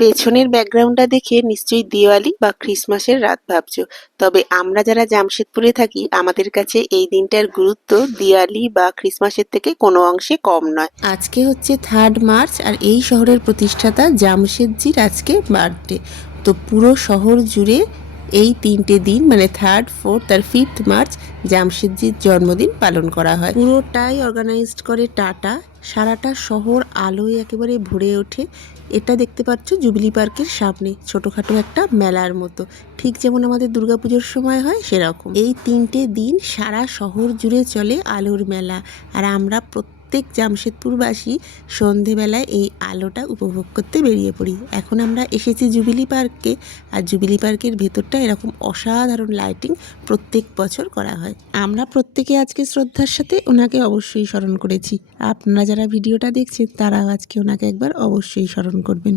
পেছনের ব্যাকগ্রাউন্ডটা দেখে নিশ্চয়ই দিওয়ালি বা ক্রিসমাসের রাত ভাবছো। তবে আমরা যারা জামশেদপুরে থাকি আমাদের কাছে এই দিনটার গুরুত্ব দিওয়ালি বা ক্রিসমাসের থেকে কোনো অংশে কম নয়। আজকে হচ্ছে 3 মার্চ আর এই শহরের প্রতিষ্ঠাতা জামশেদজির আজকে বার্থডে। তো পুরো শহর জুড়ে এই 3টে দিন মানে 3rd, 4th আর 5th মার্চ জামশেদজির জন্মদিন পালন করা হয়। পুরোটাই অর্গানাইজড করে টাটা। সারাটা শহর আলোয় একেবারে ভরে ওঠে। এটা দেখতে পাচ্ছ জুবিলি পার্কের সামনে ছোটখাটো একটা মেলার মতো, ঠিক যেমন আমাদের দুর্গাপুজোর সময় হয় সেরকম। এই 3টে দিন সারা শহর জুড়ে চলে আলোর মেলা, আর আমরা প্রত্যেক জামশেদপুরবাসী সন্ধেবেলায় এই আলোটা উপভোগ করতে বেরিয়ে পড়ি। এখন আমরা এসেছি জুবিলি পার্কে, আর জুবিলি পার্কের ভেতরটা এরকম অসাধারণ লাইটিং প্রত্যেক বছর করা হয়। আমরা প্রত্যেকে আজকে শ্রদ্ধার সাথে ওনাকে অবশ্যই স্মরণ করেছি। আপনারা যারা ভিডিওটা দেখছেন তারাও আজকে ওনাকে একবার অবশ্যই স্মরণ করবেন।